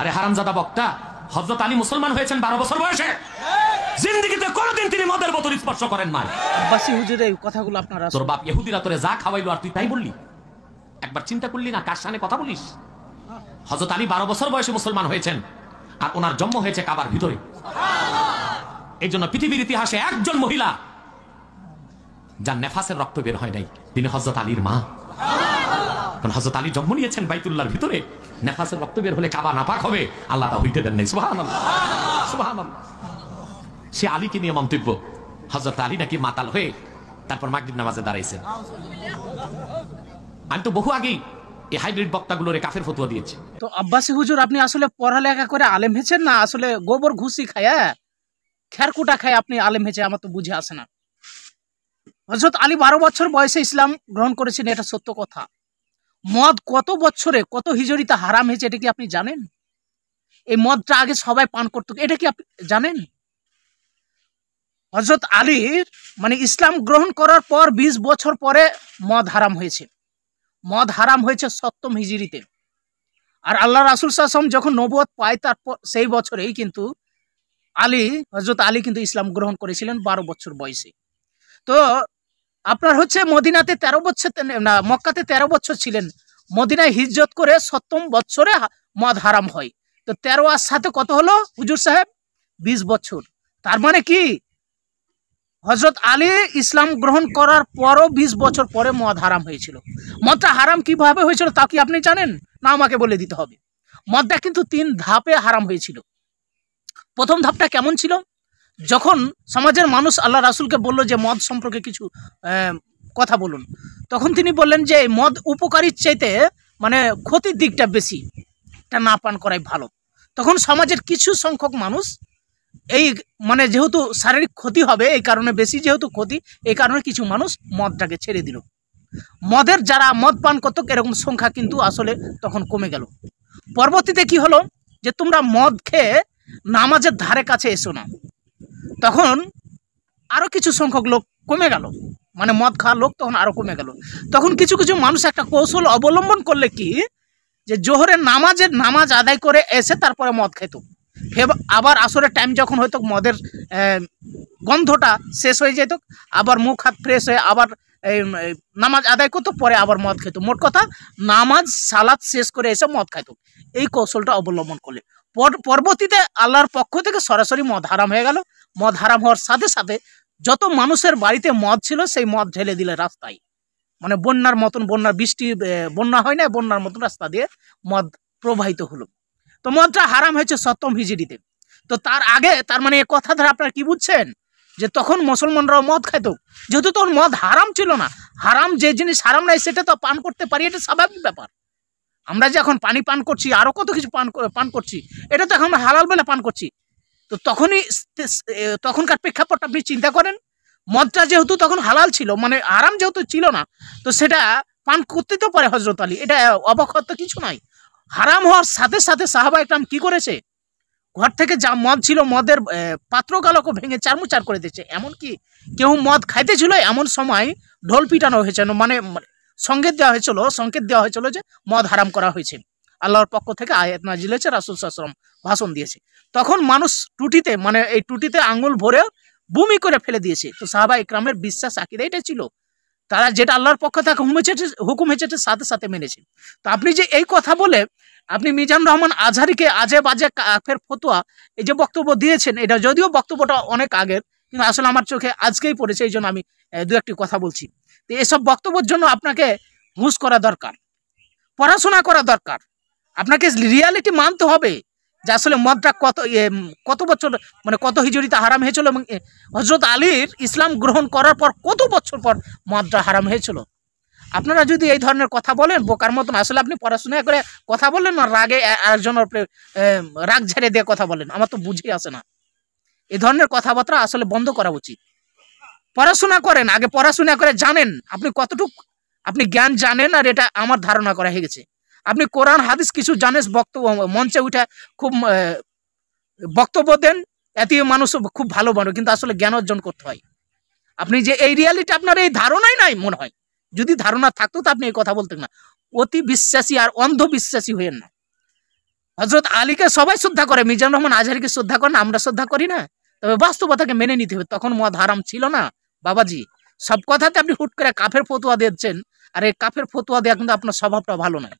আরে হারামজাদা বক্তা, হযরত আলী মুসলমান হয়েছেন 12 বছর বয়সে। জিন্দেগিতে কোনোদিন তিনি মদের বোতল স্পর্শ করেন নাই। আব্বাসী হুজুর এই কথাগুলো আপনারা তোর বাপ ইহুদিরা তোরে যা খাওয়াইলো আর তুই তাই বললি? একবার চিন্তা করলি না কার সামনে কথা বলিস? হযরত আলী 12 বছর বয়সে মুসলমান হয়েছেন আর ওনার জন্ম হয়েছে কাবার ভিতরে। এই জন্য পৃথিবীর ইতিহাসে একজন মহিলা যার নেফাসের রক্ত বের হয় নাই তিনি হযরত আলীর মা। কারণ হযরত আলী জন্ম নিয়েছেন বাইতুল্লাহর ভিতরে, নেফাসের রক্ত বের হলে কাবা নাপাক হবে, আল্লাহ তা হইতে দেন নাই। সুবহানাল্লাহ, সুবহানাল্লাহ। সে আলীকে নিয়ে মন্তব্য, হযরত আলী নাকি মাতাল হয়ে তারপর মাগরিব নামাজে দাঁড়াইছেন। আমি তো বহু আগেই এই হাইব্রিড বক্তাগুলোরে কাফের ফতোয়া দিয়েছি। তো আব্বাসী হুজুর আপনি আসলে পড়ালেখা করে আলেম হয়েছেন না আসলে গোবর ঘুষি খায় খেরকুটা খায় আপনি আলেম হয়েছে? আমার তো বুঝে আসে না। হযরত আলী 12 বছর বয়সে ইসলাম গ্রহণ করেছেন, এটা সত্য কথা। মদ কত বছরে কত হিজরিতে হারাম হয়েছে এটা কি আপনি জানেন? এই মদটা আগে সবাই পান করত, এটা কি আপনি জানেন? হযরত আলীর মানে ইসলাম গ্রহণ করার পর 20 বছর পরে মদ হারাম হয়েছে। মদ হারাম হয়েছে 7ম হিজরিতে। আর আল্লাহ রাসূল সাল্লাল্লাহু আলাইহি ওয়াসাল্লাম যখন নবুয়ত পায় তারপর সেই বছরেই কিন্তু হযরত আলী কিন্তু ইসলাম গ্রহণ করেছিলেন 12 বছর বয়সে। তো আপনার হচ্ছে মদিনাতে 13 বছর না মক্কাতে 13 বছর ছিলেন, মদিনায় হিজরত করে 7ম বছরে মদ হারাম হয়। তো 13 আর সাথে কত হলো হুজুর সাহেব? 20 বছর। তার মানে কি হযরত আলী ইসলাম গ্রহণ করার পরও 20 বছর পরে মদ হারাম হয়েছিল। মদটা হারাম কিভাবে হয়েছিল তা কি আপনি জানেন? না আমাকে বলে দিতে হবে। মদটা কিন্তু 3 ধাপে হারাম হয়েছিল। প্রথম ধাপটা কেমন ছিল? যখন সমাজের মানুষ আল্লাহ রাসূলকে বলল যে মদ সম্পর্কে কিছু কথা বলুন, তখন তিনি বললেন যে মদ উপকারীর চাইতে মানে ক্ষতির দিকটা বেশি, এটা না পান করাই ভালো। তখন সমাজের কিছু সংখ্যক মানুষ এই মানে যেহেতু শারীরিক ক্ষতি হবে এই কারণে, বেশি যেহেতু ক্ষতি এই কারণে কিছু মানুষ মদটাকে ছেড়ে দিল। মদের যারা মদ পান করত এরকম সংখ্যা কিন্তু আসলে তখন কমে গেল। পরবর্তীতে কি হলো যে তোমরা মদ খেয়ে নামাজের ধারে কাছে এসো না, তখন আরো কিছু সংখ্যক লোক কমে গেল, মানে মদ খাওয়ার লোক তখন আরো কমে গেল। তখন কিছু কিছু মানুষ একটা কৌশল অবলম্বন করলে কি যে জোহরের নামাজ আদায় করে এসে তারপরে মদ খেত, আবার আসরের টাইম যখন হয়তো মদের গন্ধটা শেষ হয়ে যেত আবার মুখ হাত ফ্রেশ হয়ে আবার নামাজ আদায় করতো, পরে আবার মদ খেত। মোট কথা নামাজ সালাত শেষ করে এসে মদ খাইত। এই কৌশলটা অবলম্বন করলে পরবর্তীতে আল্লাহর পক্ষ থেকে সরাসরি মদ হারাম হয়ে গেল। মদ হারাম হওয়ার সাথে সাথে যত মানুষের বাড়িতে মদ ছিল সেই মদ ঢেলে দিলে রাস্তায়, মানে বন্যার মতন, বন্যা হয় না, বন্যার মতন রাস্তা দিয়ে মদ প্রবাহিত হলো। তো মদটা হারাম হয়েছে 7ম হিজরিতে। তো তার আগে তার মানে এই কথা দ্বারা আপনারা কি বুঝছেন যে তখন মুসলমানরাও মদ খাইত, যেহেতু তখন মদ হারাম ছিল না। হারাম যে জিনিস হারাম নাই সেটা তো পান করতে পারি, এটা স্বাভাবিক ব্যাপার। আমরা যে এখন পানি পান করছি, আরো কত কিছু পান করছি, এটা তো এখন হালাল বলে পান করছি। তো তখনকার প্রেক্ষাপটটা আপনি চিন্তা করেন, মদটা যেহেতু তখন হালাল ছিল, মানে হারাম যেহেতু ছিল না, তো সেটা পান করতে তো পারে হযরত আলী, এটা অবাক হওয়ার তো কিছু নাই। হারাম হওয়ার সাথে সাথে সাহাবা একরাম কি করেছে, ঘর থেকে যা মদ ছিল মদের পাত্র গালকও ভেঙে চারমুচার করে দিয়েছে। এমনকি কেউ মদ খাইতে ছিল এমন সময় ঢোল পিটানো হয়েছে, মানে সংকেত দেওয়া হয়েছিল যে মদ হারাম করা হয়েছে। আল্লাহর পক্ষ থেকে আয়াত নাজিল হয়েছে, রাসূল সাল্লাল্লাহু আলাইহি ওয়াসাল্লাম ভাষণ দিয়েছে। তখন মানুষ টুটিতে মানে এই টুটিতে আঙ্গুল ভরে বমি করে ফেলে দিয়েছে। তো সাহাবা ইকরামের বিশ্বাস আকীদা এটা ছিল, তারা যেটা আল্লাহর পক্ষ থেকে হুকুম হয়েছে সাথে সাথে মেনেছে। তো আপনি যে এই কথা বলে আপনি মিজানুর রহমান আজহারিকে আজে বাজে কাফের ফতোয়া এই যে বক্তব্য দিয়েছেন, এটা যদিও বক্তব্যটা অনেক আগের, কিন্তু আসলে আমার চোখে আজকেই পড়েছে, এই জন্য আমি দু একটি কথা বলছি। তো এসব বক্তব্যের জন্য আপনাকে হুঁশ করা দরকার, পড়াশোনা করা দরকার, আপনাকে রিয়ালিটি মানতে হবে যে আসলে মদটা কত বছর মানে কত হিজরিতে হারাম হয়েছিল এবং হযরত আলীর ইসলাম গ্রহণ করার পর কত বছর পর মদটা হারাম হয়েছিল। আপনারা যদি এই ধরনের কথা বলেন বোকার মতন, আসলে আপনি পড়াশোনা করে কথা বলেন না রাগে আরেকজনের উপরে রাগ ঝেড়ে দিয়ে কথা বলেন, আমার তো বুঝেই আসে না। এই ধরনের কথাবার্তা আসলে বন্ধ করা উচিত। পড়াশোনা করেন, আগে পড়াশোনা করে জানেন আপনি কতটুকু আপনি জ্ঞান জানেন, আর এটা আমার ধারণা করা হয়ে গেছে। আপনি কোরআন হাদিস কিছু জানেন, বক্তব্য মঞ্চে উঠে খুব বক্তব্য দেন, এতে মানুষ খুব ভালো মানুষ, কিন্তু আসলে জ্ঞান অর্জন করতে হয়। আপনি যে এই রিয়ালিটি আপনার এই ধারণাই নাই মনে হয়, যদি ধারণা থাকতো তো আপনি এই কথা বলতেন না। অতি বিশ্বাসী আর অন্ধবিশ্বাসী হয়েন না। হজরত আলীকে সবাই শ্রদ্ধা করে, মিজানুর রহমান আজহারিকে শ্রদ্ধা করেন, আমরা শ্রদ্ধা করি না। তবে বাস্তবতাকে মেনে নিতে হবে, তখন মদ হারাম ছিল না বাবাজি। সব কথাতে আপনি হুট করে কাফের ফতোয়া দিচ্ছেন, আর এই কাফের ফতোয়া দেওয়া কিন্তু আপনার স্বভাবটা ভালো নয়।